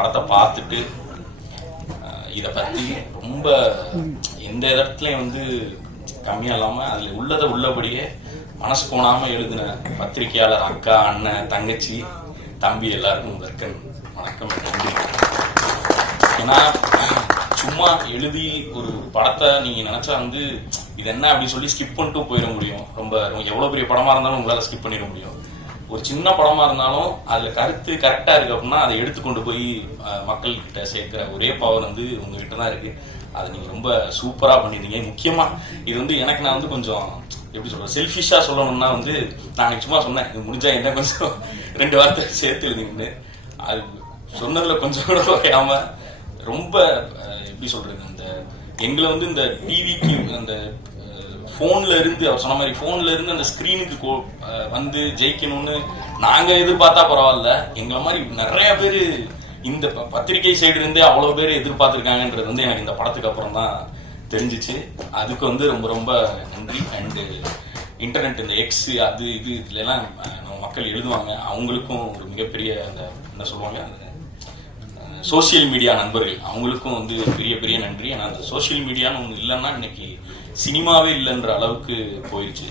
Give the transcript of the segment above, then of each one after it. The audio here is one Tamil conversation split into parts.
படத்தை பார்த்துட்டு இதை பற்றி ரொம்ப எந்த இடத்துலையும் வந்து கம்மியாக இல்லாமல் அதில் உள்ளதை உள்ளபடியே மனசு போனாமல் எழுதின பத்திரிகையாளர் அக்கா, அண்ணன், தங்கச்சி, தம்பி எல்லாருக்கும் முதற்கண் வணக்கம், நன்றி. ஏன்னா சும்மா எழுதி ஒரு படத்தை நீங்கள் நினச்சா வந்து இது என்ன அப்படின்னு சொல்லி ஸ்கிப் பண்ணிட்டு போயிட முடியும். ரொம்ப எவ்வளோ பெரிய படமாக இருந்தாலும் உங்களால் ஸ்கிப் பண்ணிட முடியும். ஒரு சின்ன படமாக இருந்தாலும் அதில் கருத்து கரெக்டாக இருக்குது அப்படின்னா அதை எடுத்துக்கொண்டு போய் மக்கள்கிட்ட சேர்க்குற ஒரே பவர் வந்து உங்ககிட்ட தான் இருக்குது. அதை நீங்கள் ரொம்ப சூப்பராக பண்ணியிருந்தீங்க. முக்கியமாக இது வந்து எனக்கு நான் வந்து கொஞ்சம் எப்படி சொல்கிறேன், செல்ஃபிஷாக சொல்லணும்னா வந்து நான் சும்மா சொன்னேன், இது முடிஞ்சா என்ன கொஞ்சம் 2 வார்த்தை சேர்த்து எழுதிங்கன்னு. அது சொன்னதில் கொஞ்சம் கூட குறையாமல் ரொம்ப எப்படி சொல்கிறது, அந்த எங்களை வந்து இந்த டிவிக்கு அந்த ஃபோனில் இருந்து அவர் சொன்ன மாதிரி ஃபோனில் இருந்து அந்த ஸ்க்ரீனுக்கு வந்து ஜெயிக்கணும்னு நாங்கள் எதிர்பார்த்தா பரவாயில்ல, எங்களை மாதிரி நிறைய பேர் இந்த பத்திரிகை சைடு இருந்தே அவ்வளோ பேர் எதிர்பார்த்துருக்காங்கன்றது வந்து எனக்கு இந்த படத்துக்கு அப்புறம் தான் தெரிஞ்சிச்சு. அதுக்கு வந்து ரொம்ப ரொம்ப நன்றி. அண்டு இன்டர்நெட், இந்த எக்ஸ் அது இது இதுலாம் நம்ம மக்கள் எழுதுவாங்க, அவங்களுக்கும் ஒரு மிகப்பெரிய அந்த என்ன சொல்லுவாங்க சோசியல் மீடியா நண்பர்கள், அவங்களுக்கும் வந்து பெரிய பெரிய நன்றி. ஏன்னா அந்த சோசியல் மீடியான்னு ஒன்று இல்லைன்னா இன்னைக்கு சினிமாவே இல்லைன்ற அளவுக்கு போயிடுச்சு.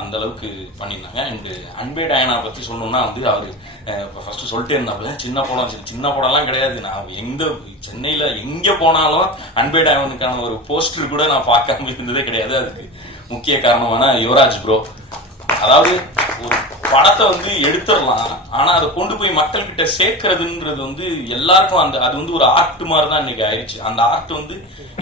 அந்த அளவுக்கு பண்ணியிருந்தாங்க. அண்டு அன்பே டயானா பற்றி சொல்லணும்னா வந்து அவர் ஃபர்ஸ்ட் சொல்லிட்டே இருந்தாப்புல சின்ன படம்லாம் கிடையாது. நான் சென்னையில் எங்கே போனாலும் அன்பே டயானுக்கான ஒரு போஸ்டர் கூட நான் பார்க்காம இருந்ததே கிடையாது. அதுக்கு முக்கிய காரணமான யுவராஜ் ப்ரோ. அதாவது ஒரு படத்தை வந்து எடுத்துடலாம், ஆனால் அதை கொண்டு போய் மக்கள்கிட்ட சேர்க்கறதுன்றது வந்து எல்லாருக்கும் அது வந்து ஒரு ஆர்ட் மாதிரி தான் இன்னைக்கு ஆயிடுச்சு. அந்த ஆர்ட் வந்து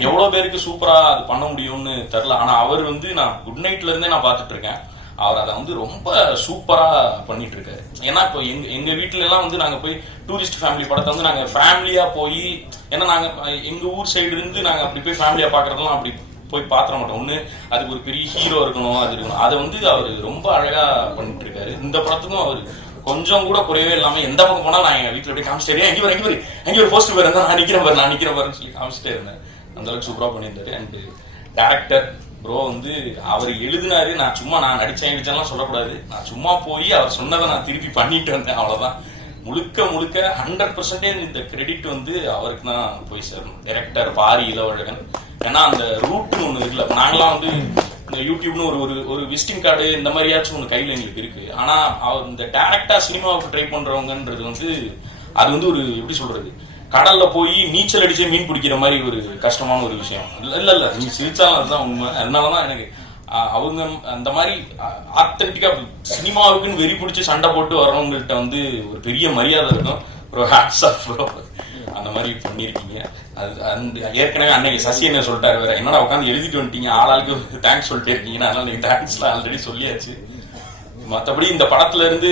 எவ்வளோ பேருக்கு சூப்பராக அது பண்ண முடியும்னு தெரில. ஆனால் அவர் வந்து நான் குட் நைட்ல இருந்தே நான் பார்த்துட்டு இருக்கேன், அவர் அதை வந்து ரொம்ப சூப்பராக பண்ணிட்டு இருக்காரு. ஏன்னா இப்போ எங்க வீட்டுல எல்லாம் வந்து நாங்கள் போய் டூரிஸ்ட் ஃபேமிலி படத்தை வந்து நாங்கள் ஃபேமிலியாக போய், ஏன்னா நாங்கள் எங்கள் ஊர் சைடு இருந்து நாங்கள் அப்படி போய் ஃபேமிலியாக பார்க்குறதெல்லாம் அப்படி போய் பாத்திர மாட்டோம். ஒன்று அதுக்கு ஒரு பெரிய ஹீரோ இருக்கணும், அது இருக்கணும். அதை வந்து அவர் ரொம்ப அழகா பண்ணிட்டு இருக்காரு. இந்த படத்துக்கும் அவர் கொஞ்சம் கூட குறையவே இல்லாமல் எந்த பக்கம் போனால் நான் எங்கள் வீட்டில் அப்படியே காமிச்சிட்டே எங்கே ஒரு போஸ்ட் போயிருந்தா நான் நிற்கிறேன் பாருன்னு சொல்லி காமிச்சிட்டே இருந்தேன். அந்த அளவுக்கு சூப்பராக பண்ணியிருந்தாரு. அண்ட் டைரக்டர் ப்ரோ வந்து அவர் எழுதினாரு, நான் நடிச்சேன்லாம் சொல்லக்கூடாது, நான் சும்மா போய் அவர் சொன்னதை நான் திருப்பி பண்ணிட்டு வந்தேன், அவ்வளோதான். முழுக்க 100% இந்த கிரெடிட் வந்து அவருக்கு தான் போய் சேரணும். டைரக்டர் பாரி இளவழகன். ஏன்னா அந்த ரூட்னு ஒன்று இருக்குல்ல, நாங்களாம் வந்து இந்த யூடியூப்னு ஒரு விசிட்டிங் கார்டு இந்த மாதிரியாச்சும் ஒன்று கையில் எங்களுக்கு இருக்கு. ஆனால் அவர் இந்த டைரக்டா சினிமாவுக்கு ட்ரை பண்றவங்கன்றது வந்து அது வந்து ஒரு எப்படி சொல்றது, கடல்ல போய் நீச்சல் அடிச்சு மீன் பிடிக்கிற மாதிரி ஒரு கஷ்டமான ஒரு விஷயம். இல்ல நீங்க சிரிச்சாலும் அதுதான் உண்மை. அதனாலதான் எனக்கு அவங்க அந்த மாதிரி ஆத்தென்டிக்கா சினிமாவுக்குன்னு வெறி பிடிச்சி சண்டை போட்டு வரவங்கள்ட்ட வந்து ஒரு பெரிய மரியாதை இருக்கும். ஒரு ஹேட்ஸ் ஆஃப் அந்த மாதிரி பண்ணியிருக்கீங்க. அது ஏற்கனவே அன்னைக்கு சசி என்ன சொல்லிட்டாரு, வேற என்னடா உட்காந்து எழுதிட்டு வந்துட்டீங்க, ஆளாளுக்கு தேங்க்ஸ் சொல்லிட்டே இருக்கீங்கன்னா, அதனால நீங்க தேங்க்ஸ்லாம் ஆல்ரெடி சொல்லியாச்சு. மற்றபடி இந்த படத்துல இருந்து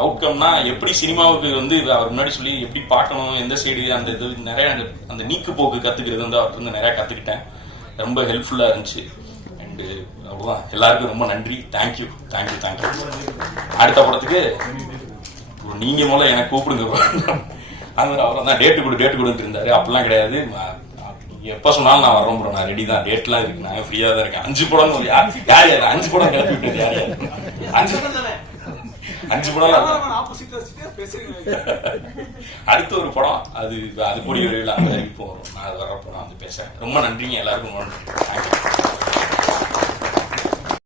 அவுட்கம்னா எப்படி சினிமாவுக்கு வந்து அவர் முன்னாடி சொல்லி எப்படி பார்க்கணும், எந்த சைடு அந்த இது நிறைய அந்த நீக்கு போக்கு கத்துக்கிறது வந்து அவருக்கு வந்து நிறைய கத்துக்கிட்டேன். ரொம்ப ஹெல்ப்ஃபுல்லா இருந்துச்சு. அண்ட் அவ்வளோதான், எல்லாருக்கும் ரொம்ப நன்றி. தேங்க்யூ. அடுத்த படத்துக்கு நீங்க முதல்ல எனக்கு கூப்பிடுங்க. அது அவரை தான் டேட்டு கொடுத்துட்டு இருந்தாரு. அப்படிலாம் கிடையாது, எப்ப சொன்னாலும் நான் வர்றோம் ப்ரோ, நான் ரெடி தான், டேட்லாம் இருக்கு, நான் ஃப்ரீயா தான் இருக்கேன். 5 படம் யார் 5 படம் கிளப்பி விட்டது யார் 5 படம் அடுத்த ஒரு படம் அது கூடிய விரைவில் அந்த வரைக்கும் போகிறோம். நான் அது வர்றப்போ நான் வந்து பேசுறேன். ரொம்ப நன்றிங்க எல்லாருக்கும். தேங்க்யூ.